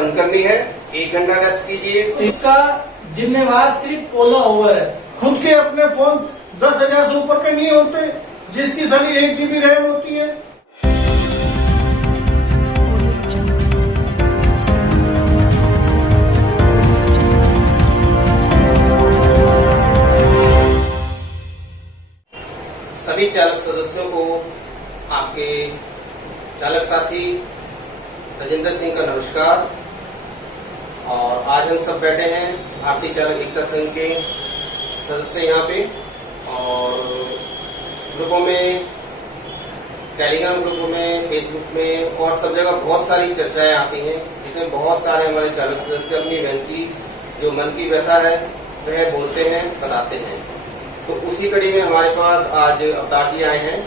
बंद करनी है, 1 घंटा रेस्ट कीजिए। इसका जिम्मेवार सिर्फ ओला ओवर है। खुद के अपने फोन 10,000 से ऊपर के नहीं होते, जिसकी सारी 1 GB रैम होती है। सभी चालक सदस्यों को आपके चालक साथी राजेंद्र सिंह का नमस्कार। और आज हम सब बैठे हैं भारतीय चालक एकता संघ के सदस्य यहाँ पे, और ग्रुपों में, टेलीग्राम ग्रुपों में, फेसबुक में और सब जगह बहुत सारी चर्चाएं आती हैं, जिसमें बहुत सारे हमारे चालक सदस्य अपनी मन की व्यथा है वह बोलते हैं, बताते हैं। तो उसी कड़ी में हमारे पास आज अवतार जी आए हैं।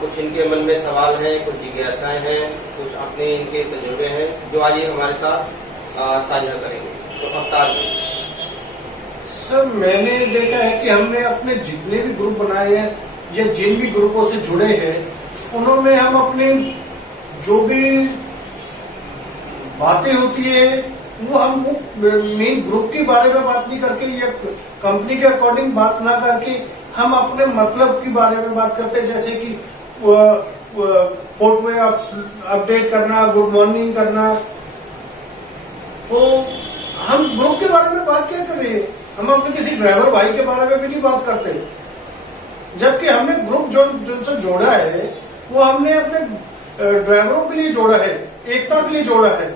कुछ इनके मन में सवाल हैं, कुछ जिज्ञासाएं हैं, कुछ अपने इनके तजुर्बे हैं जो आज ये हमारे साथ साझा करेंगे। तो अवतार जी। सर, मैंने देखा है कि हमने अपने जितने भी ग्रुप बनाए हैं या जिन भी ग्रुपों से जुड़े हैं, उनमें हम अपने जो भी बातें होती है वो हम मेन ग्रुप के बारे में बात नहीं करके या कंपनी के अकॉर्डिंग बात ना करके हम अपने मतलब के बारे में बात करते हैं। जैसे कि फोटो अपडेट करना, गुड मॉर्निंग करना। तो हम ग्रुप के बारे में बात क्या कर रहे हैं? हम अपने किसी ड्राइवर भाई के बारे में भी नहीं बात करते, जबकि हमने ग्रुप जिनसे जोड़ा है वो हमने अपने ड्राइवरों के लिए जोड़ा है, एकता के लिए जोड़ा है।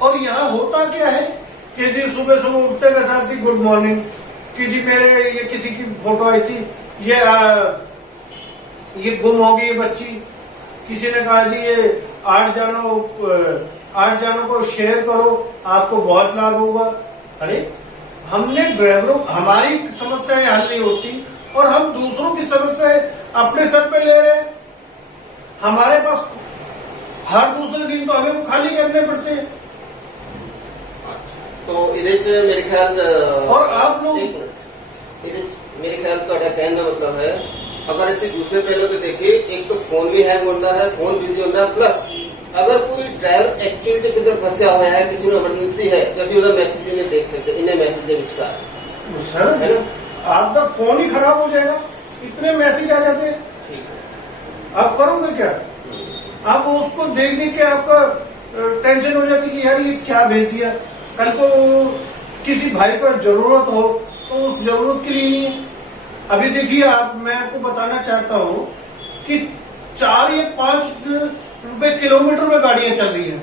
और यहाँ होता क्या है कि जी सुबह सुबह उठते के साथ ही गुड मॉर्निंग कि जी मेरे ये किसी की फोटो आई थी, ये गुम हो गई बच्ची, किसी ने कहा जी ये आज जानो को शेयर करो, आपको बहुत लाभ होगा। अरे हमने ड्राइवरों, हमारी समस्याएं हल नहीं होती और हम दूसरों की समस्याएं अपने सर पे ले रहे हैं। हमारे पास हर दूसरे दिन तो हमें खाली करने पड़ते हैं। तो मेरे ख्याल और आप लोग मेरे ख्याल का कहने का मतलब है, अगर इसे दूसरे पहलू पे देखिए, एक तो फोन भी हैंग होता है, फोन बिजी होता है, प्लस अगर कोई ड्राइवर एक्चुअली से किधर फंसा हुआ है, किसी में इमरजेंसी है, जब उधर मैसेज भी नहीं देख सकते, इन्हें मैसेज दे विचार है ना, आपका फोन ही खराब हो जाएगा, इतने मैसेज आ जाते हैं। ठीक है, आप करोगे क्या? आप उसको देख के आपका टेंशन हो जाती कि यार ये क्या भेज दिया। कल को किसी भाई को जरूरत हो तो उस जरूरत के लिए नहीं है। अभी देखिए मैं आपको बताना चाहता हूँ कि 4 या 5 रुपए किलोमीटर में गाड़ियां चल रही हैं,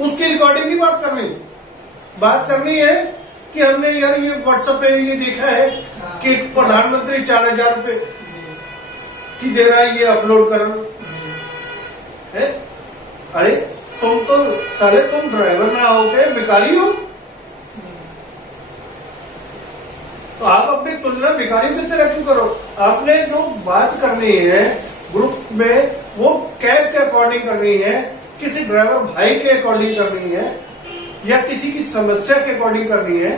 उसकी रिकॉर्डिंग की बात करनी है कि हमने यार ये व्हाट्सएप पे ये देखा है कि प्रधानमंत्री 4,000 रुपए की दे रहा है, ये अपलोड करो है। अरे तुम तो साले तुम ड्राइवर ना हो के भिखारी हो, तो आप अपनी तुलना भिखारियों की तरह क्यों करो? आपने जो बात करनी है ग्रुप में वो कैब के अकॉर्डिंग करनी है, किसी ड्राइवर भाई के अकॉर्डिंग करनी है, या किसी की समस्या के अकॉर्डिंग करनी है।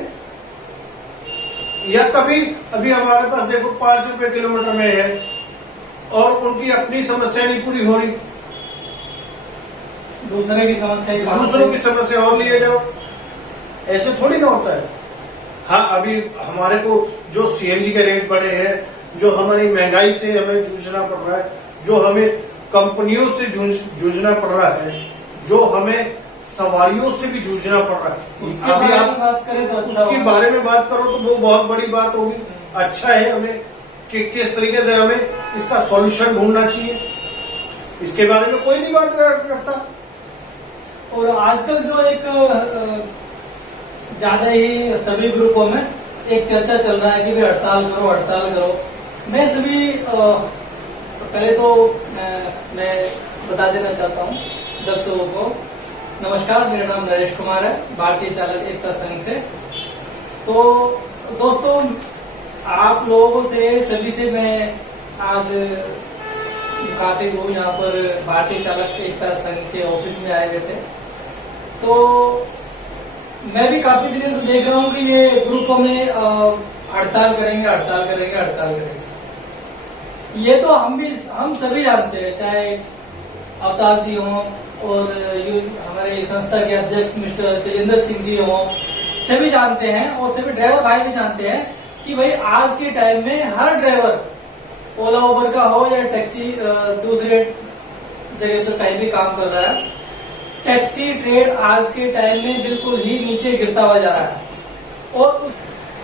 या कभी अभी हमारे पास देखो 5 रुपए किलोमीटर में है और उनकी अपनी समस्या नहीं पूरी हो रही, दूसरों की समस्या और लिए जाओ, ऐसे थोड़ी ना होता है। हाँ, अभी हमारे को जो CNG के रेट बढ़े हैं, जो हमारी महंगाई से हमें जूझना पड़ रहा है, जो हमें कंपनियों से जूझना पड़ रहा है, जो हमें सवारियों से भी जूझना पड़ रहा है, अभी आप बात करें तो उसके बारे में बात करो तो वो बहुत बड़ी बात होगी। अच्छा है हमें कि किस तरीके से हमें इसका सॉल्यूशन ढूंढना चाहिए, इसके बारे में कोई नहीं बात करता। और आजकल जो एक ज्यादा ही सभी ग्रुपों में एक चर्चा चल रहा है कि भाई हड़ताल करो। मैं सभी पहले तो मैं बता देना चाहता हूँ दर्शकों को, नमस्कार, मेरा नाम नरेश कुमार है, भारतीय चालक एकता संघ से। तो दोस्तों, आप लोगों से सभी से मैं आज मुखातिब हूँ। यहाँ पर भारतीय चालक एकता संघ के ऑफिस में आए हुए थे, तो मैं भी काफी दिनों से देख रहा हूँ कि ये ग्रुपों में हड़ताल करेंगे। ये तो हम सभी जानते हैं, चाहे अवतार जी हों और हमारे हमारी संस्था के अध्यक्ष मिस्टर तेजेंद्र सिंह जी हों, सभी जानते हैं और सभी ड्राइवर भाई भी जानते हैं कि भाई आज के टाइम में हर ड्राइवर ओला उबर का हो या टैक्सी दूसरे जगह पर कहीं भी काम कर रहा है, टैक्सी ट्रेड आज के टाइम में बिल्कुल ही नीचे गिरता हुआ जा रहा है। और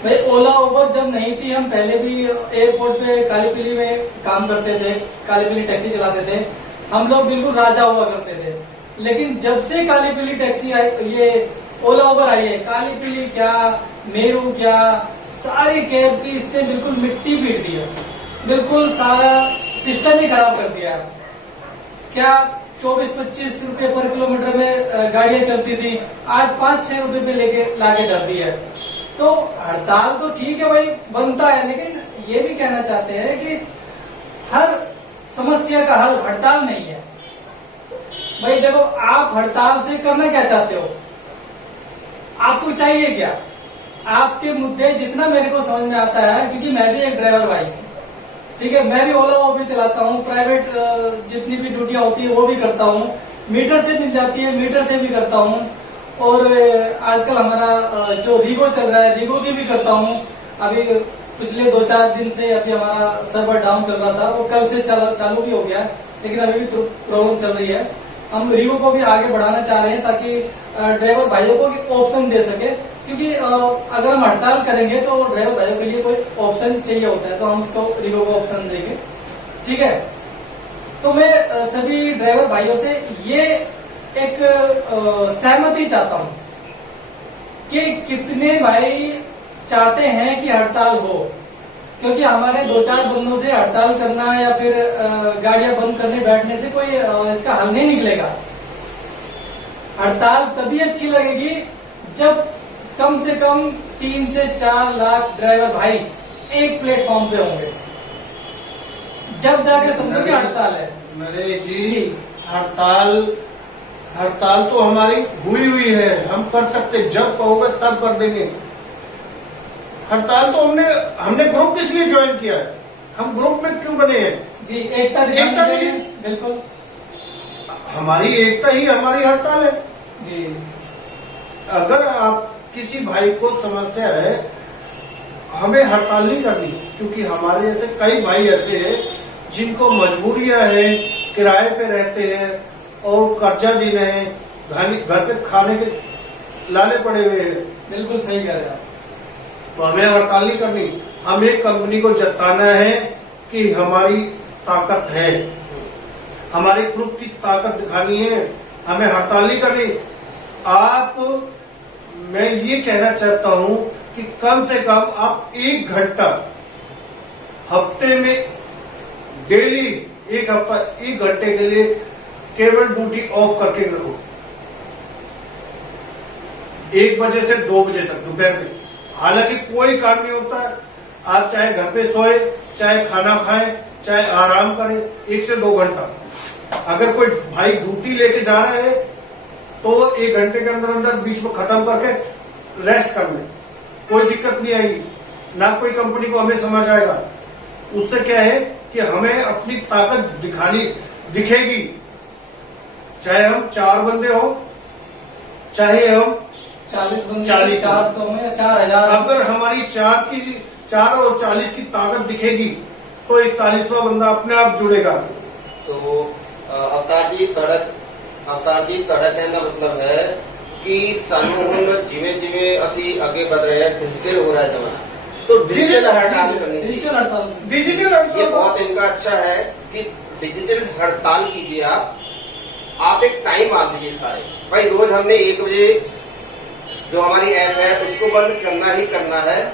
भाई ओला उबर जब नहीं थी, हम पहले भी एयरपोर्ट पे काली पीली में काम करते थे, काली पीली टैक्सी चलाते थे, हम लोग बिल्कुल राजा हुआ करते थे। लेकिन जब से काली पीली टैक्सी आई, ये ओला उबर आई है, काली पीली क्या, मेरू क्या, सारी कैब की इसने बिल्कुल मिट्टी पीट दी है, बिल्कुल सारा सिस्टम ही खराब कर दिया है। क्या 24-25 रुपए पर किलोमीटर में गाड़ियां चलती थी, आज 5-6 रुपए पे लेके लाके धर दी है। तो हड़ताल तो ठीक है भाई, बनता है, लेकिन ये भी कहना चाहते हैं कि हर समस्या का हल हड़ताल नहीं है। भाई देखो, आप हड़ताल से करना क्या चाहते हो, आपको चाहिए क्या, आपके मुद्दे जितना मेरे को समझ में आता है, क्योंकि मैं भी एक ड्राइवर भाई हूँ, ठीक है, मैं भी ओला वो भी चलाता हूँ, प्राइवेट जितनी भी ड्यूटियां होती है वो भी करता हूँ, मीटर से मिल जाती है मीटर से भी करता हूँ, और आजकल हमारा जो रीगो चल रहा है रीगो की भी करता हूँ। अभी पिछले 2-4 दिन से अभी हमारा सर्वर डाउन चल रहा था, वो कल से चालू भी हो गया, लेकिन अभी भी प्रॉब्लम चल रही है। हम रीगो को भी आगे बढ़ाना चाह रहे हैं ताकि ड्राइवर भाइयों को ऑप्शन दे सके, क्योंकि अगर हम हड़ताल करेंगे तो ड्राइवर भाइयों के लिए कोई ऑप्शन चाहिए होता है, तो हम उसको रीगो को ऑप्शन देंगे, ठीक है। तो मैं सभी ड्राइवर भाइयों से ये एक सहमति चाहता हूं कि कितने भाई चाहते हैं कि हड़ताल हो, क्योंकि हमारे 2-4 बंदों से हड़ताल करना या फिर गाड़ियां बंद करने बैठने से कोई इसका हल नहीं निकलेगा। हड़ताल तभी अच्छी लगेगी जब कम से कम 3 से 4 लाख ड्राइवर भाई एक प्लेटफॉर्म पे होंगे, जब जाके समझो कि हड़ताल है। नरेश जी, हड़ताल तो हमारी हुई है, हम कर सकते, जब कहोगे तब कर देंगे। हड़ताल तो हमने ग्रुप इसलिए ज्वाइन किया है, हम ग्रुप में क्यों बने हैं जी, एकता दिखाने, बिल्कुल, हमारी एकता ही हमारी हड़ताल है जी। अगर आप किसी भाई को समस्या है, हमें हड़ताल नहीं करनी, क्योंकि हमारे जैसे कई भाई ऐसे हैं जिनको मजबूरियां हैं, किराए पे रहते हैं और कर्जा दे रहे हैं, घर पे खाने के लाले पड़े हुए हैं। बिल्कुल सही कह रहे हैं आप। तो हमें हड़ताल नहीं करनी, हमें कंपनी को जताना है कि हमारी ताकत है, हमारे ग्रुप की ताकत दिखानी है, हमें हड़ताल नहीं करनी। मैं ये कहना चाहता हूं कि कम से कम आप 1 घंटा हफ्ते में, डेली 1 घंटे के लिए केवल ड्यूटी ऑफ करके रखो, 1 बजे से 2 बजे तक दोपहर में। हालांकि कोई काम नहीं होता है, आप चाहे घर पे सोए, चाहे खाना खाएं, चाहे आराम करें, 1 से 2 घंटा। अगर कोई भाई ड्यूटी लेके जा रहे हैं तो 1 घंटे के अंदर अंदर बीच में खत्म करके रेस्ट कर लें, कोई दिक्कत नहीं आएगी, ना कोई कंपनी को हमें समझ आएगा। उससे क्या है कि हमें अपनी ताकत दिखेगी, चाहे हम 4 बंदे हो, चाहे हम 40 बंदे, 400 में या 4000, अगर हमारी 4 और 40 की ताकत दिखेगी तो 41वां बंदा अपने आप जुड़ेगा। तो अवतार जी तड़क कहना मतलब है कि सानू हुण जिमें जिमें असी आगे बढ़ रहे हैं, डिजिटल हो रहा है जमाना, तो डिजिटल हड़ताल करनी चाहिए। डिजिटल हड़ताल, डिजिटल हड़ताल ये बहुत इनका अच्छा है कि डिजिटल हड़ताल कीजिए। आप एक टाइम मान दीजिए सारे भाई, रोज हमने 1 बजे जो हमारी ऐप है उसको बंद करना ही करना है,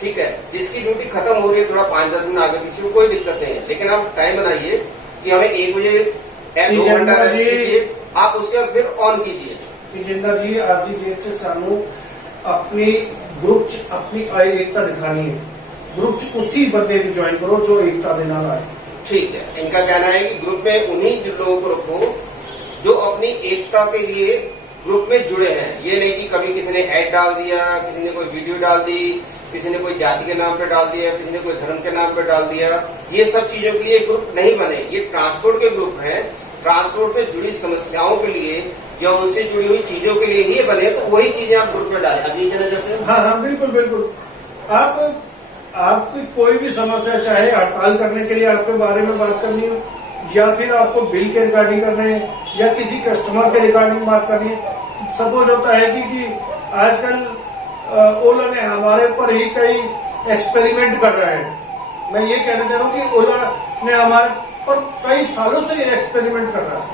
ठीक है। जिसकी ड्यूटी खत्म हो रही है थोड़ा 5-10 मिनट आगे पीछे कोई दिक्कत नहीं है, लेकिन आप टाइम बनाइए कि हमें 1 बजे ऐप 2 घंटा रेस्ट कीजिए, आप उसके बाद फिर ऑन कीजिए। जिंदा जी, आज की डेट से सानू अपनी ग्रुप अपनी एकता दिखानी है, ग्रुप उसी बंदे भी ज्वाइन करो जो एकता देना है। ठीक है, इनका कहना है कि ग्रुप में उन्हीं लोगों को रखो जो अपनी एकता के लिए ग्रुप में जुड़े हैं। ये नहीं कि कभी किसी ने ऐड डाल दिया, किसी ने कोई वीडियो डाल दी, किसी ने कोई जाति के नाम पे डाल दिया, किसी ने कोई धर्म के नाम पे डाल दिया। ये सब चीजों के लिए ग्रुप नहीं बने, ये ट्रांसपोर्ट के ग्रुप हैं। ट्रांसपोर्ट से जुड़ी समस्याओं के लिए या उनसे जुड़ी हुई चीजों के लिए ही बने, तो वही चीजें आप ग्रुप में डालें। अभी कहना चाहते हैं? हाँ हाँ, बिल्कुल बिल्कुल। आपकी कोई भी समस्या, चाहे हड़ताल करने के लिए आपके बारे में बात करनी हो, या फिर आपको बिल के रिगार्डिंग करना है, या किसी कस्टमर के रिगार्डिंग बात करनी है। सपोज होता है कि आजकल ओला ने हमारे ऊपर ही कई एक्सपेरिमेंट कर रहा है। मैं ये कहना चाह रहा हूँ कि ओला ने हमारे पर कई सालों से एक्सपेरिमेंट कर रहा है।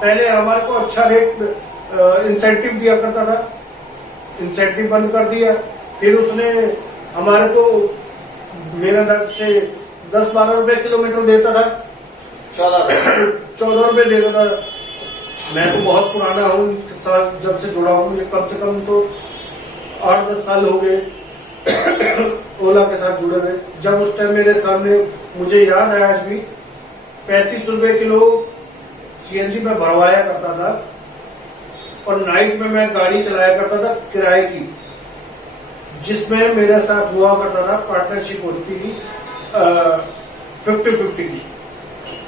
पहले हमारे को अच्छा रेट इंसेंटिव दिया करता था, इंसेंटिव बंद कर दिया। फिर उसने हमारे को मेरा 10-12 रुपए किलोमीटर देता था, 14 रुपए देता था। मैं तो बहुत पुराना हूँ, जब से जुड़ा हूँ, मुझे कम से कम तो 8-10 साल हो गए ओला के साथ जुड़े हुए। जब उस टाइम मेरे सामने, मुझे याद है आज भी, 35 रुपए किलो सीएनजी में भरवाया करता था, और नाइट में मैं गाड़ी चलाया करता था किराए की, जिसमें मेरे साथ हुआ करता था, पार्टनरशिप होती थी 50-50 की।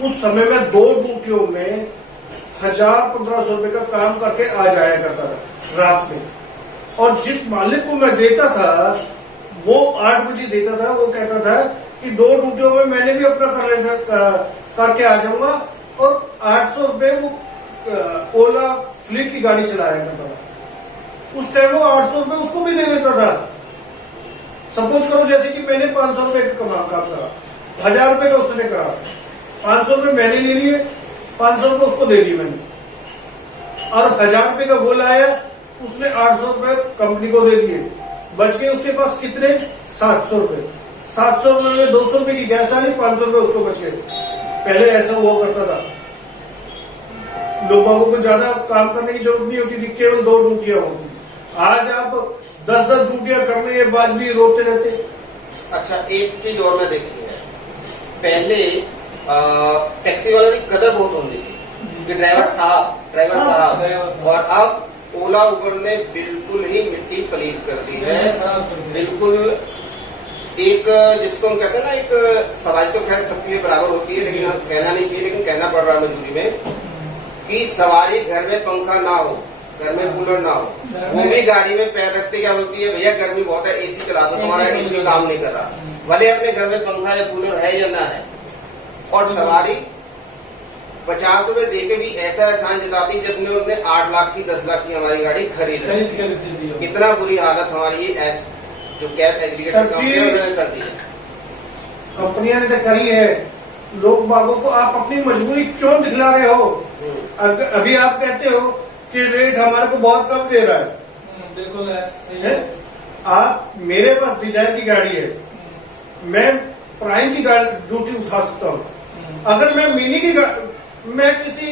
उस समय में 2 ड्यूटियों में 1000-1500 रुपए का काम करके आ जाया करता था रात में। और जिस मालिक को मैं देता था वो 8 बजे देता था। वो कहता था कि 2 ड्यूटियों में मैंने भी अपना करके आ जाऊंगा, और 800 रुपए वो ओला फ्लीट की गाड़ी चलाया करता था। उस टाइम वो 800 रुपए उसको भी दे देता था। सपोज करो जैसे कि मैंने 500 रुपए का काम करा, 1000 रुपए का उसने करा, 500 रुपए मैंने ले लिए, 500 रुपए उसको दे दिए मैंने, और 1000 रुपए का वो लाया, उसने 800 रुपए कंपनी को दे दिए। बच गए उसके पास कितने? 700 रुपए। 700 रुपए में 200 रुपए की गैस डाली, 500 रुपए उसको बच गए। पहले ऐसा हुआ करता था, लोगों को ज्यादा काम करने की जरूरत नहीं होती थी, केवल 2 ड्यूटियां होती थी। आज आप 10-10 ड्यूटियां करने के बाद भी रोते रहते। अच्छा, एक चीज और मैं देखी है, पहले टैक्सी वालों की कदर बहुत होती थी कि ड्राइवर साहब, और अब ओला उबर ने बिल्कुल ही मिट्टी पलीत कर दी है। बिल्कुल एक, जिसको हम कहते हैं ना, एक सवारी तो खैर सबके लिए बराबर होती है, लेकिन हम कहना नहीं चाहिए, लेकिन कहना पड़ रहा है मजबूरी में, कि सवारी घर में पंखा ना हो, घर में कूलर ना हो, वो भी गाड़ी में पैर रखते क्या बोलती है, भैया गर्मी बहुत है, एसी चला दो, तुम्हारा एसी काम नहीं कर रहा, भले अपने घर में पंखा या कूलर है या ना है। और सवारी 50 रुपए दे के भी ऐसा एहसान जताती जिसने उसने 8 लाख की 10 लाख की हमारी गाड़ी खरीद ली। कितना बुरी हालत हमारी जो कैब एग्जीक्यूटिव कंपनी कर दी है, कंपनियां ने तो करी है। लोग बागों को आप अपनी मजबूरी क्यों दिखला रहे हो? अभी आप कहते हो कि रेट हमारे को बहुत कम दे रहा है, बिल्कुल है, सही है। आप, मेरे पास डिजायर की गाड़ी है, मैं प्राइम की ड्यूटी उठा सकता हूँ। अगर मैं मिनी की, मैं किसी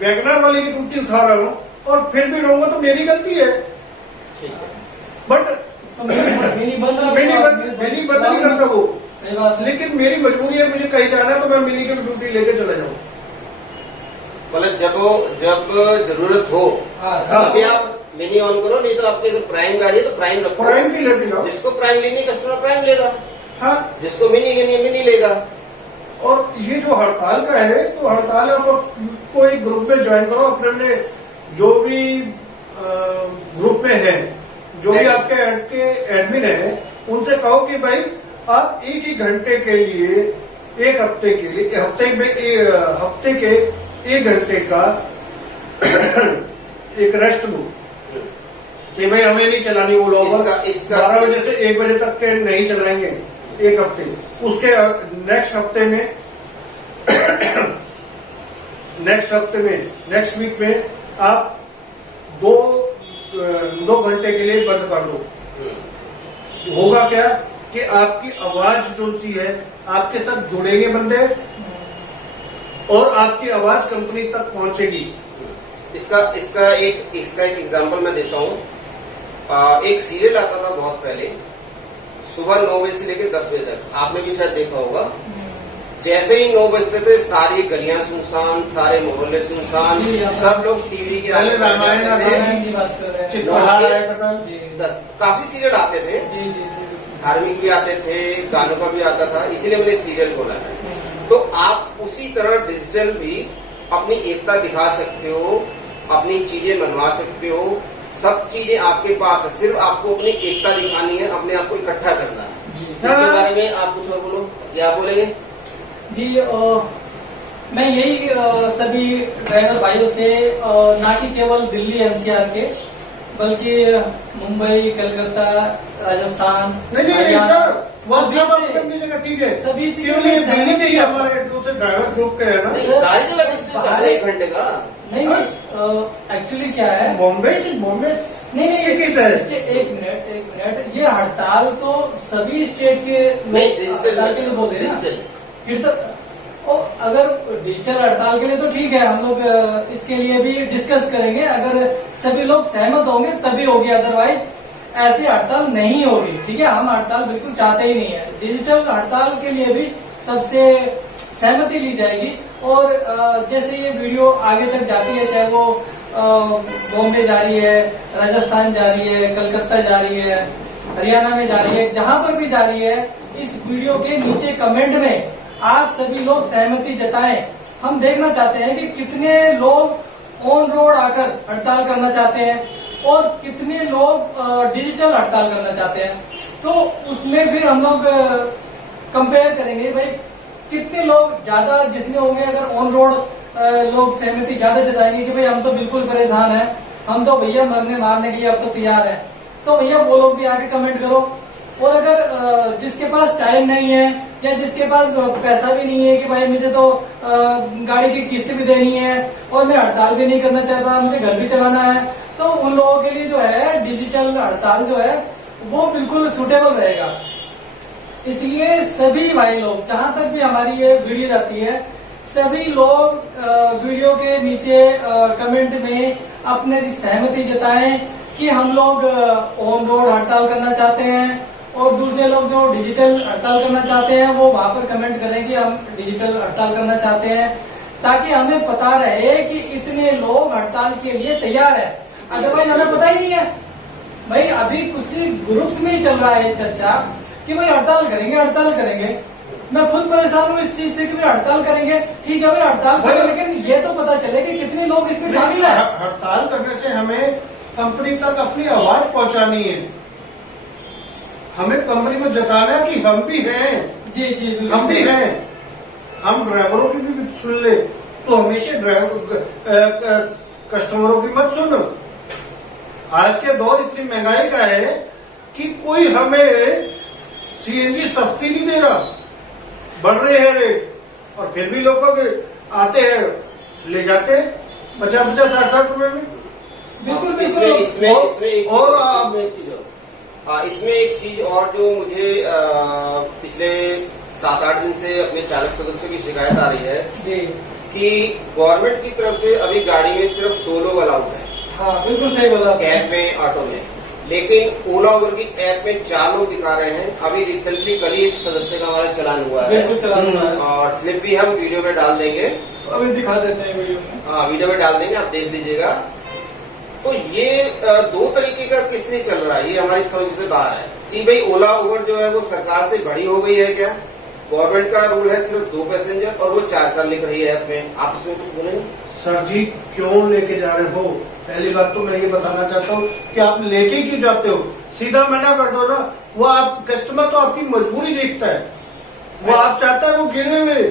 वैगनर वाले की ड्यूटी उठा रहा हूँ और फिर भी रहूंगा तो मेरी गलती है। बट मिनी बंद नहीं करता वो, सही बात है। लेकिन मेरी मजबूरी है, मुझे कहीं जाना है तो मैं मिनी की ड्यूटी लेके चला जाऊँ। मतलब जब जरूरत हो अभी आप मिनी ऑन करो, नहीं तो आपकी अगर प्राइम गाड़ी है तो प्राइम रखो, प्राइम की लेके जाओ। जिसको प्राइम लेनी है कस्टमर प्राइम लेगा, हाँ, जिसको मिनी लेनी है मिनी लेगा। और ये जो हड़ताल का है, तो हड़ताल आप कोई ग्रुप में ज्वाइन करो, अपने जो भी ग्रुप में है, जो भी आपके एडमिन है, उनसे कहो कि भाई आप एक ही घंटे के लिए, एक हफ्ते के लिए, हफ्ते के 1 घंटे का एक रेस्ट दो कि भाई हमें नहीं चलानी ओला उबर, 12 बजे से 1 बजे तक के नहीं चलाएंगे 1 हफ्ते। उसके नेक्स्ट वीक में आप 2 घंटे के लिए बंद कर दो। होगा क्या कि आपकी आवाज जो सी है, आपके साथ जुड़ेंगे बंदे, और आपकी आवाज कंपनी तक पहुंचेगी। इसका एक एग्जांपल मैं देता हूँ। एक सीरियल आता था बहुत पहले, सुबह 9 बजे से लेकर 10 बजे तक, आपने भी शायद देखा होगा। जैसे ही 9 बजते थे सारी गलियां सुनसान, सारे मोहल्ले सुनसान, सब लोग टीवी के काफी सीरियल आते थे, धार्मिक भी आते थे, गानों का भी आता था, इसीलिए मैंने सीरियल बोला है। तो आप उसी तरह डिजिटल भी अपनी एकता दिखा सकते हो अपनी चीजें मनवा सकते हो, सब चीजें आपके पास है, सिर्फ आपको अपनी एकता दिखानी है, अपने आप को इकट्ठा करना है। जी इसके बारे में आप कुछ और बोलो, या आप बोलेंगे? जी मैं यही सभी ड्राइवर भाइयों से ना कि केवल दिल्ली एनसीआर के, बल्कि मुंबई, कलकत्ता, राजस्थान, नहीं हरियाणा, सर, वो सभी सब से- अपनी जगह ठीक है। सभी से केवल ये दिल्ली के ही हमारे जो से ड्राइवर ग्रुप के है ना, नहीं, सारी जगह डिजिटल चल रहा है 1 घंटे का। नहीं एक्चुअली क्या है, बॉम्बे नहीं टिकट है। एक मिनट, ये हड़ताल तो सभी स्टेट के नहीं, लोग डिजिटल हड़ताल के लिए बोल रहे हैं ना। डिजिटल। फिर तो अगर डिजिटल हड़ताल के लिए तो ठीक है, हम लोग इसके लिए भी डिस्कस करेंगे, अगर सभी लोग सहमत होंगे तभी होगी, अदरवाइज ऐसी हड़ताल नहीं होगी। ठीक है, हम हड़ताल बिल्कुल चाहते ही नहीं है। डिजिटल हड़ताल के लिए भी सबसे सहमति ली जाएगी, और जैसे ये वीडियो आगे तक जाती है, चाहे वो बॉम्बे जा रही है, राजस्थान जा रही है, कलकत्ता जा रही है, हरियाणा में जा रही है, जहां पर भी जा रही है, इस वीडियो के नीचे कमेंट में आप सभी लोग सहमति जताएं। हम देखना चाहते हैं कि कितने लोग ऑन रोड आकर हड़ताल करना चाहते हैं और कितने लोग डिजिटल हड़ताल करना चाहते हैं। तो उसमें फिर हम लोग कंपेयर करेंगे, भाई कितने लोग ज्यादा जिसमें होंगे, अगर ऑन रोड लोग सहमति ज्यादा जताएंगे कि भाई हम तो बिल्कुल परेशान हैं, हम तो भैया मरने मारने के लिए अब तो तैयार है, तो भैया वो लोग भी आके कमेंट करो। और अगर जिसके पास टाइम नहीं है या जिसके पास पैसा भी नहीं है कि भाई मुझे तो गाड़ी की किस्त भी देनी है और मैं हड़ताल भी नहीं करना चाहता, मुझे घर भी चलाना है, तो उन लोगों के लिए जो है डिजिटल हड़ताल जो है वो बिल्कुल सुटेबल रहेगा। इसलिए सभी भाई लोग, जहां तक भी हमारी ये वीडियो जाती है, सभी लोग वीडियो के नीचे कमेंट में अपने सहमति जताएं कि हम लोग ऑन रोड हड़ताल करना चाहते हैं, और दूसरे लोग जो डिजिटल हड़ताल करना चाहते हैं वो वहां पर कमेंट करें कि हम डिजिटल हड़ताल करना चाहते हैं, ताकि हमें पता रहे कि इतने लोग हड़ताल के लिए तैयार है। अदरवाइज हमें पता ही नहीं है भाई, अभी किसी ग्रुप्स में ही चल रहा है ये चर्चा कि भाई हड़ताल करेंगे, हड़ताल करेंगे। मैं खुद परेशान हूँ इस चीज से कि भाई हड़ताल करेंगे, ठीक है भाई हड़ताल करें, लेकिन ये तो पता चले कि कितने लोग इसमें शामिल है। हड़ताल करने से हमें कंपनी तक अपनी आवाज पहुंचानी है, हमें कंपनी को जताना है कि हम भी हैं। जी जी बिल्कुल हम भी सही। हैं, हम ड्राइवरों की भी सुन ले, तो हमेशा ड्राइवर कस्टमरों की मत सुनो। आज के दौर इतनी महंगाई का है कि कोई हमें सीएनजी सस्ती नहीं दे रहा, बढ़ रहे हैं रेट, और फिर भी लोग आते हैं ले जाते हैं 50-50-60 रुपए में। बिल्कुल इसमें बिल्कुल। इसमें इसमें एक और इसमें एक चीज और, हाँ, इसमें एक चीज और जो मुझे पिछले 7-8 दिन से अपने चालक सदस्यों की शिकायत आ रही है जी कि गवर्नमेंट की तरफ से अभी गाड़ी में सिर्फ 2 लोग अलाउड हैं, हाँ बिल्कुल सही बोला। कैब में, ऑटो में, लेकिन ओला उबर की ऐप में 4 लोग दिखा रहे हैं। अभी रिसेंटली कल ही एक सदस्य का हमारा चालान हुआ है, बिल्कुल चला रहा है, और स्लिप भी हम वीडियो में डाल देंगे। अभी दिखा देते हैं वीडियो में। हाँ, वीडियो में डाल देंगे, आप देख लीजिएगा। तो ये 2 तरीके का किस लिए चल रहा है, ये हमारी समझ से बाहर है कि भाई ओला उबर जो है वो सरकार से बड़ी हो गई है क्या? गवर्नमेंट का रूल है सिर्फ 2 पैसेंजर, और वो 4 लिख रही है ऐप में। आप इसमें कुछ बोलेंगे? सर जी, क्यों लेके जा रहे हो? पहली बात तो मैं ये बताना चाहता हूँ कि आप लेके क्यों जाते हो, सीधा मना कर दो ना। वो आप कस्टमर तो आपकी मजबूरी देखता है, वो आप चाहता है वो गिरे हुए,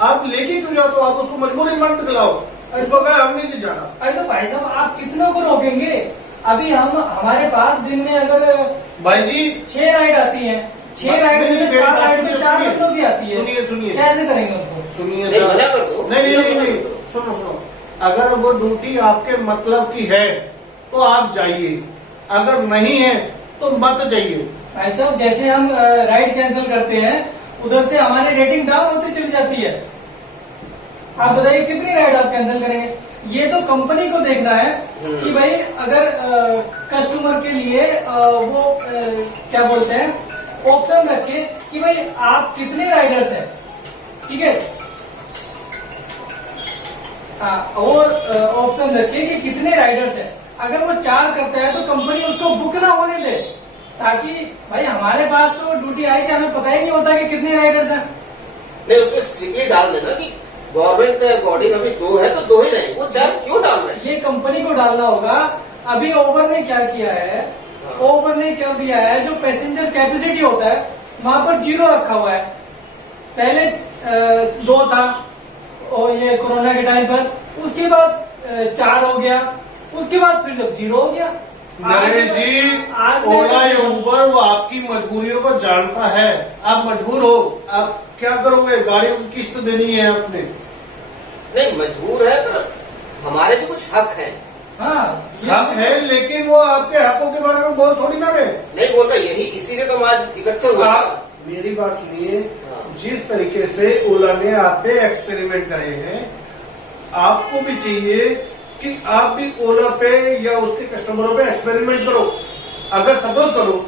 आप लेके क्यों जाते हो? आप उसको मजबूरी मत दिलाओ, उसको कहा हमने नहीं जाना। अरे तो भाई साहब आप कितनों को रोकेंगे? अभी हमारे पास दिन में अगर भाई जी 6 राइड आती है, 6 राइड में से 4 राइड में 4 सुनिए, बंदों की आती है, सुनिए कैसे करेंगे उनको? सुनिए नहीं, सर। मना कर दो। नहीं, सुनो, अगर वो ड्यूटी आपके मतलब की है तो आप जाइए, अगर नहीं है तो मत जाइए। भाई साहब जैसे हम राइड कैंसिल करते हैं, उधर से हमारी रेटिंग डाउन होती चली जाती है। आप बताइए कितनी राइड आप कैंसिल करेंगे? ये तो कंपनी को देखना है कि भाई अगर कस्टमर के लिए वो क्या बोलते हैं ऑप्शन रखे कि भाई आप कितने राइडर्स हैं, ठीक है, हाँ, और ऑप्शन रखे कि कितने राइडर्स हैं। अगर वो 4 करता है तो कंपनी उसको बुक ना होने दे, ताकि भाई हमारे पास तो ड्यूटी आएगी, हमें पता ही नहीं होता कि कितने राइडर्स हैं। नहीं, उसमें स्ट्रिक्टली डाल देना कि गवर्नमेंट के अकॉर्डिंग अभी 2 है तो 2 ही नहीं, वो 4 क्यों डाल रहे हैं? ये कंपनी को डालना होगा। अभी ओबर ने क्या किया है, ओबर ने क्या दिया है, जो पैसेंजर कैपेसिटी होता है वहां पर 0 रखा हुआ है। पहले 2 था और ये कोरोना के टाइम पर, उसके बाद 4 हो गया, उसके बाद फिर जब 0 हो गया। नरेश जी, ओला या उबर वो आपकी मजबूरियों को जानता है। आप मजबूर हो, आप क्या करोगे? गाड़ी की किस्त देनी है आपने। नहीं, मजबूर है पर हमारे भी कुछ हक हैं। हाँ, हक है, लेकिन वो आपके हकों के बारे में बोल थोड़ी ना रहे। नहीं बोल रहा, यही इसीलिए तो हम आज इकट्ठे हुए। आप मेरी बात सुनिए, हाँ। जिस तरीके से ओला ने आप पे एक्सपेरिमेंट करे हैं, आपको भी चाहिए कि आप भी ओला पे या उसके कस्टमरों पे एक्सपेरिमेंट करो। अगर सपोज करो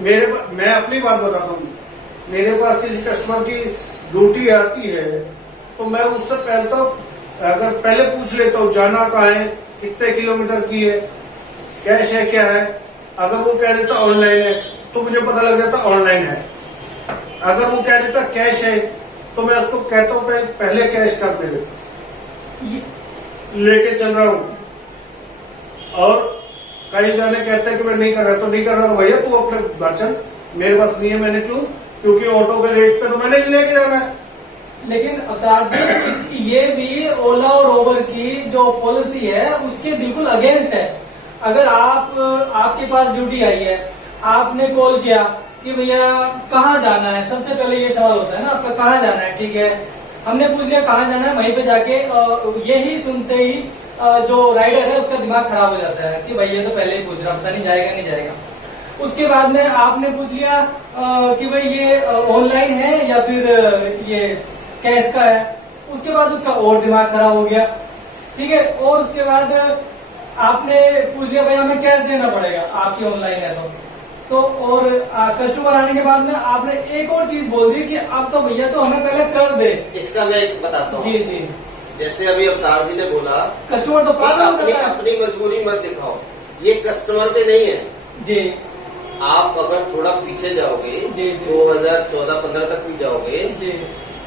मैं अपनी बात बताता हूँ, मेरे पास किसी कस्टमर की ड्यूटी आती है तो मैं उससे पहले पूछ लेता हूँ जाना कहाँ है, कितने किलोमीटर की है, कैश है क्या है। अगर वो कह देता ऑनलाइन है तो मुझे पता लग जाता ऑनलाइन है। अगर वो कह देता कैश है तो मैं उसको कहता हूँ पहले कैश कर दे, लेके चल रहा हूँ। और कई जाने कहते हैं कि मैं नहीं कर रहा, तो नहीं कर रहा तो भैया तू अपने घर चल, मेरे पास नहीं है। मैंने क्यों? क्योंकि ऑटो के रेट पे तो मैंने ही लेके जाना है। लेकिन अवतार जी, ये भी ओला और ओबर की जो पॉलिसी है उसके बिल्कुल अगेंस्ट है। अगर आपके पास ड्यूटी आई है, आपने कॉल किया कि भैया कहाँ जाना है, सबसे पहले ये सवाल होता है ना आपका, कहाँ जाना है, ठीक है। हमने पूछ लिया कहाँ जाना है, वहीं पे जाके यही सुनते ही जो राइडर है उसका दिमाग खराब हो जाता है कि भाई ये तो पहले ही पूछ रहा, पता नहीं जाएगा नहीं जाएगा। उसके बाद में आपने पूछ लिया कि भाई ये ऑनलाइन है या फिर ये कैश का है, उसके बाद उसका और दिमाग खराब हो गया, ठीक है। और उसके बाद आपने पूछ लिया भाई हमें कैश देना पड़ेगा, आपकी ऑनलाइन है तो और कस्टमर आने के बाद में आपने एक और चीज बोल दी कि अब तो भैया तो हमें पहले कर दे। इसका मैं एक बताता हूँ। जी जी, जैसे अभी अवतार जी ने बोला, कस्टमर तो अपनी मजबूरी मत दिखाओ, ये कस्टमर पे नहीं है जी। आप अगर थोड़ा पीछे जाओगे, जी, जी। 2014-15 तक भी जाओगे जी,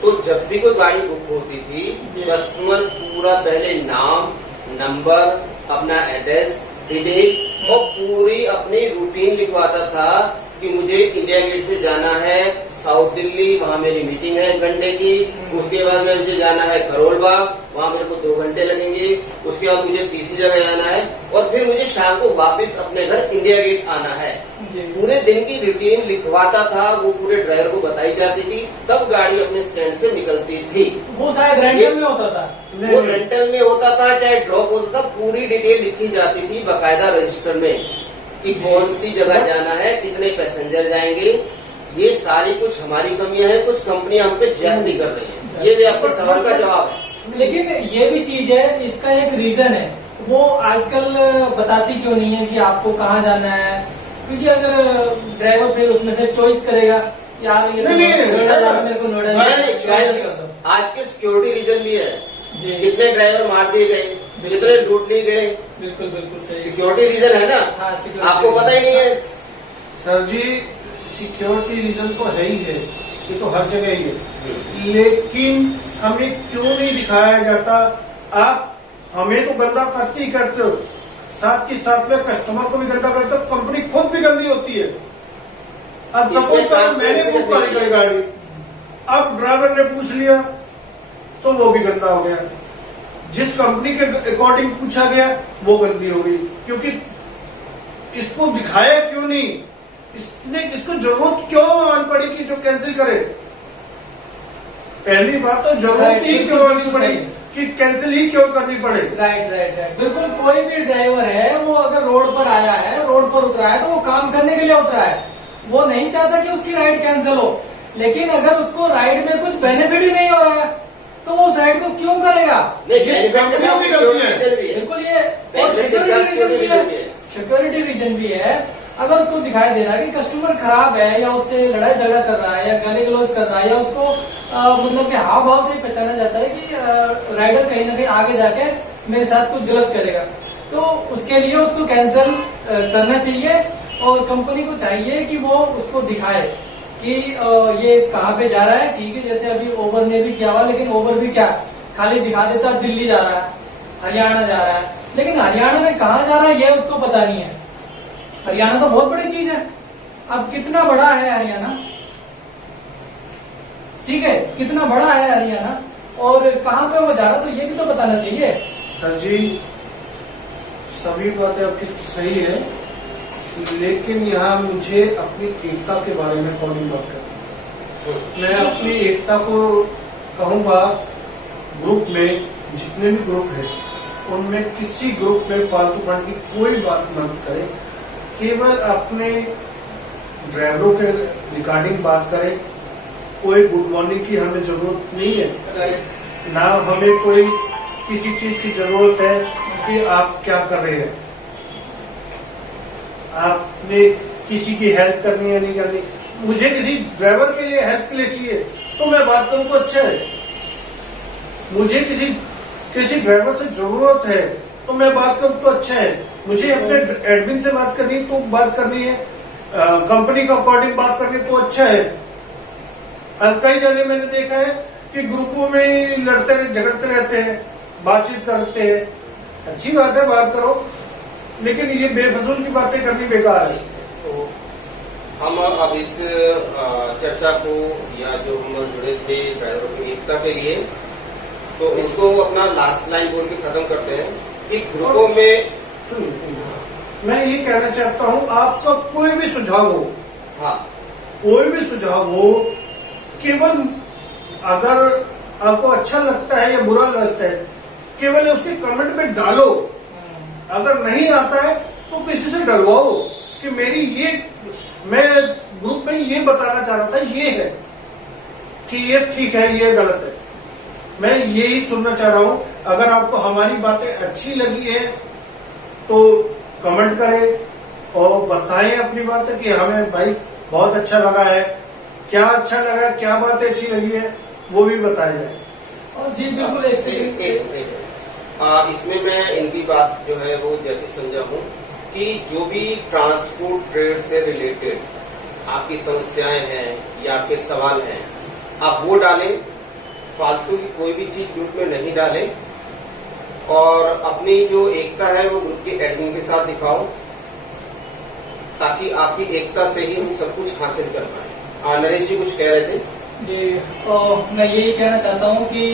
तो जब भी कोई गाड़ी बुक होती थी, कस्टमर पूरा पहले नाम, नंबर, अपना एड्रेस, डिटेल और पूरी अपनी रूटीन लिखवाता था कि मुझे इंडिया गेट से जाना है साउथ दिल्ली, वहाँ मेरी मीटिंग है 1 घंटे की। उसके बाद में मुझे जाना है करोल बाग, वहाँ मेरे को 2 घंटे लगेंगे। उसके बाद मुझे तीसरी जगह जाना है और फिर मुझे शाम को वापस अपने घर इंडिया गेट आना है। पूरे दिन की रूटीन लिखवाता था, वो पूरे ड्राइवर को बताई जाती थी, तब गाड़ी अपने स्टैंड से निकलती थी। वो शायद रेंटल में होता था, वो रेंटल में होता था चाहे ड्रॉप होता था, पूरी डिटेल लिखी जाती थी बकायदा रजिस्टर में कि कौन सी जगह जाना है, कितने पैसेंजर जाएंगे। ये सारी कुछ हमारी कमियां हैं, कुछ कंपनियां हम पे ज्यादती कर रही हैं। ये भी आपके सवाल का जवाब है। लेकिन ये भी चीज है, इसका एक रीजन है, वो आजकल बताती क्यों नहीं है कि आपको कहाँ जाना है। क्योंकि अगर ड्राइवर फिर उसमें से चॉइस करेगा, यार ये नोएडा जाना, मेरे को नोएडा, आज के सिक्योरिटी रीजन भी है। जी, कितने ड्राइवर मार दिए गए, कितने लूट लिए गए, बिल्कुल बिल्कुल सही। सिक्योरिटी रीजन है ना। हाँ, आपको पता ही नहीं है सर जी, सिक्योरिटी रीजन तो है ही है, ये तो हर जगह ही है, लेकिन हमें क्यों नहीं दिखाया जाता? आप हमें तो गंदा करते ही करते हो, साथ के साथ में कस्टमर को भी गंदा करते हो, कंपनी खुद भी गंदी होती है। अब सपोज करो मैंने बुक करी गई गाड़ी, अब ड्राइवर ने पूछ लिया तो वो भी गंदा हो गया। जिस कंपनी के अकॉर्डिंग पूछा गया वो गंदी हो गई, क्योंकि इसको दिखाया क्यों नहीं, इसको जरूरत क्यों आनी पड़ी कि जो कैंसिल करे। पहली बात तो जरूरत ही क्यों आनी पड़ी कि कैंसिल ही क्यों करनी पड़े। राइट राइट राइट, बिल्कुल। कोई भी ड्राइवर है वो अगर रोड पर आया है, रोड पर उतरा है, तो वो काम करने के लिए उतरा है, वो नहीं चाहता कि उसकी राइड कैंसिल हो। लेकिन अगर उसको राइड में कुछ बेनिफिट ही नहीं हो रहा है तो वो उस राइड को क्यों करेगा? बिल्कुल, ये सिक्योरिटी रीजन भी है। अगर उसको दिखाई दे रहा है कि कस्टमर खराब है या उससे लड़ाई झगड़ा कर रहा है या गाली गलौज कर रहा है या उसको मतलब कि हाव भाव से पहचाना जाता है कि राइडर कहीं ना कहीं आगे जाके मेरे साथ कुछ गलत करेगा, तो उसके लिए उसको कैंसिल करना चाहिए। और कंपनी को चाहिए कि वो उसको दिखाए कि ये कहाँ पे जा रहा है, ठीक है, जैसे अभी ओवर ने भी किया हुआ, लेकिन ओवर भी क्या खाली दिखा देता दिल्ली जा रहा है, हरियाणा जा रहा है, लेकिन हरियाणा में कहाँ जा रहा है ये उसको पता नहीं है। हरियाणा तो बहुत बड़ी चीज है, अब कितना बड़ा है हरियाणा, ठीक है, कितना बड़ा है हरियाणा और कहाँ पे वो जा रहा है, तो ये भी तो बताना चाहिए। सर जी सभी बातें आपकी सही है, लेकिन यहाँ मुझे अपनी एकता के बारे में कौन बात कर, मैं अपनी एकता को कहूँगा ग्रुप में जितने भी ग्रुप है उनमें किसी ग्रुप में फालतू फंड की कोई बात मत करें, केवल अपने ड्राइवरों के रिगार्डिंग बात करें। कोई गुड मॉर्निंग की हमें जरूरत नहीं है, ना हमें कोई किसी चीज की जरूरत है कि आप क्या कर रहे हैं, आपने किसी की हेल्प करनी है नहीं करनी। मुझे किसी ड्राइवर के लिए हेल्प के लिए चाहिए तो मैं बात करूं तो अच्छा है, मुझे किसी ड्राइवर से जरूरत है तो मैं बात करूं तो अच्छा है, मुझे अपने एडमिन से बात करनी है तो बात करनी है, कंपनी का अकॉर्डिंग बात करनी तो अच्छा है। अब कई जगह मैंने देखा है कि ग्रुपों में ही लड़ते झगड़ते रहते हैं, बातचीत करते हैं, अच्छी बात है बात करो, लेकिन ये बेफजूल की बातें करनी बेकार है। तो हम अब इस चर्चा को या जो हम जुड़े थे ड्राइवरों की एकता के लिए, तो इसको अपना लास्ट लाइन बोल के खत्म करते हैं कि ग्रुपों में मैं ये कहना चाहता हूँ आपका कोई भी सुझाव हो, हाँ कोई भी सुझाव हो, केवल अगर आपको अच्छा लगता है या बुरा लगता है केवल उसके कमेंट में डालो, अगर नहीं आता है तो किसी से डलवाओ कि मेरी ये, मैं ग्रुप में ये बताना चाह रहा था ये है कि ये ठीक है ये गलत है, मैं यही सुनना चाह रहा हूं। अगर आपको हमारी बातें अच्छी लगी है तो कमेंट करें और बताएं अपनी बातें कि हमें भाई बहुत अच्छा लगा है, क्या अच्छा लगा, क्या बातें अच्छी लगी है वो भी बताया जाए। और जी बिल्कुल एक सेकंड, इसमें मैं इनकी बात जो है वो जैसे समझा हूँ कि जो भी ट्रांसपोर्ट ट्रेड से रिलेटेड आपकी समस्याएं हैं या आपके सवाल हैं आप वो डालें, फालतू की कोई भी चीज ग्रुप में नहीं डालें, और अपनी जो एकता है वो ग्रुप के एडमिन के साथ दिखाओ, ताकि आपकी एकता से ही हम सब कुछ हासिल कर पाए। नरेश जी कुछ कह रहे थे? जी मैं यही कहना चाहता हूँ कि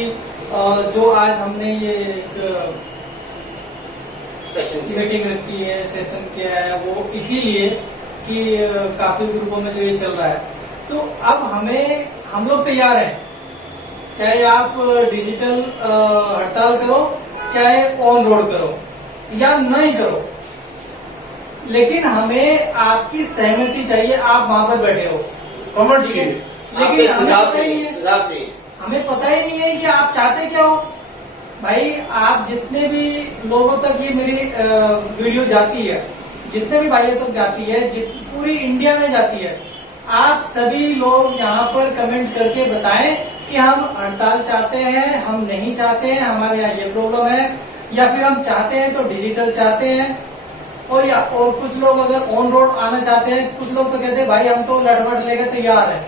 जो आज हमने ये एक सेशन मीटिंग रखी है, सेशन किया है, वो इसीलिए कि काफी ग्रुपों में जो ये चल रहा है, तो अब हम लोग तैयार हैं, चाहे आप डिजिटल हड़ताल करो, चाहे ऑन रोड करो या नहीं करो, लेकिन हमें आपकी सहमति चाहिए। आप वहां पर बैठे हो, कमेंट चाहिए, लेकिन हमें सुझाव पता ही नहीं है, सुझाव चाहिए, हमें पता ही नहीं है कि आप चाहते क्या हो। भाई आप जितने भी लोगों तक ये मेरी वीडियो जाती है, जितने भी भाइयों तक जाती है, पूरी इंडिया में जाती है, आप सभी लोग यहाँ पर कमेंट करके बताएं कि हम हड़ताल चाहते हैं, हम नहीं चाहते हैं, हमारे यहाँ ये प्रॉब्लम है, या फिर हम चाहते हैं तो डिजिटल चाहते हैं, और कुछ लोग अगर ऑन रोड आना चाहते हैं, कुछ लोग तो कहते हैं भाई हम तो लड़वट लेकर तैयार हैं।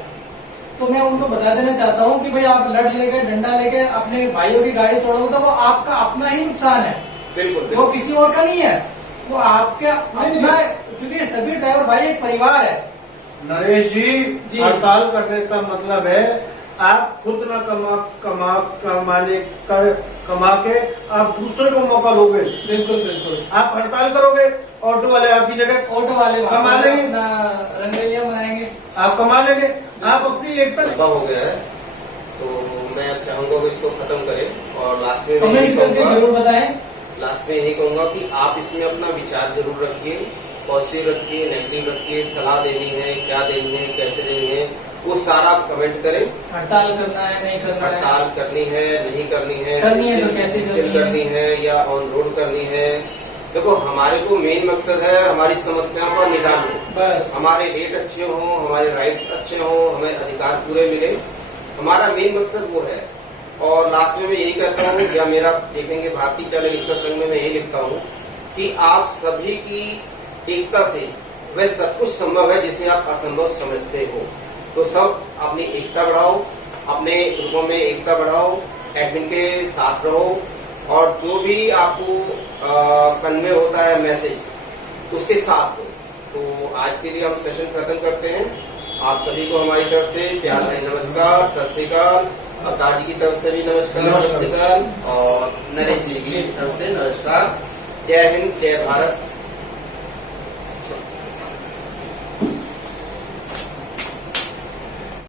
तो मैं उनको बता देना चाहता हूँ कि भाई आप लड़ लेके डंडा लेके अपने भाइयों की गाड़ी तोड़ोगे तो वो आपका अपना ही नुकसान है, बिल्कुल वो किसी और का नहीं है, वो आपका अपना है, क्योंकि सभी ड्राइवर भाई एक परिवार है। नरेश जी हड़ताल करने का मतलब है आप खुद ना कमा के आप दूसरे को मौका दोगे। बिल्कुल बिल्कुल, आप हड़ताल करोगे, ऑटो वाले आपकी जगह ऑटो वाले कमा लेंगे, रंगेलिया बनाएंगे, आप कमा लेंगे, आप अपनी एकता लंबा हो गया है, तो मैं अब चाहूंगा कि इसको खत्म करें। और लास्ट में मैं यही कमेंट करके कहूंगा, जरूर बताएं, लास्ट में यही कहूंगा कि आप इसमें अपना विचार जरूर रखिए, पॉजिटिव रखिए, नेगेटिव रखिए, सलाह देनी है, क्या देनी है, कैसे देनी है, वो सारा आप कमेंट करें। हड़ताल करना है नहीं करना है, हड़ताल करनी है नहीं करनी है, तो कैसे करनी है या ऑन रोड करनी है। देखो हमारे को मेन मकसद है हमारी समस्याओं का निदान हो, बस हमारे रेट अच्छे हों, हमारे राइट्स अच्छे हों, हमें अधिकार पूरे मिले, हमारा मेन मकसद वो है। और लास्ट में मैं यही कहता हूँ, या मेरा देखेंगे भारतीय चालक एकता संघ में मैं यही लिखता हूँ कि आप सभी की एकता से वह सब कुछ संभव है जिसे आप असंभव समझते हो। तो सब अपनी एकता बढ़ाओ, अपने ग्रुपों में एकता बढ़ाओ, एडमिन के साथ रहो और जो भी आपको कन्वे होता है मैसेज उसके साथ दो। तो आज के लिए हम सेशन खत्म करते हैं। आप सभी को हमारी तरफ से प्यार भरे नमस्कार, सत श्री अकाल। अवतार जी की तरफ से भी नमस्कार, सत श्री अकाल और नरेश जी की तरफ से नमस्कार। जय हिंद, जय भारत।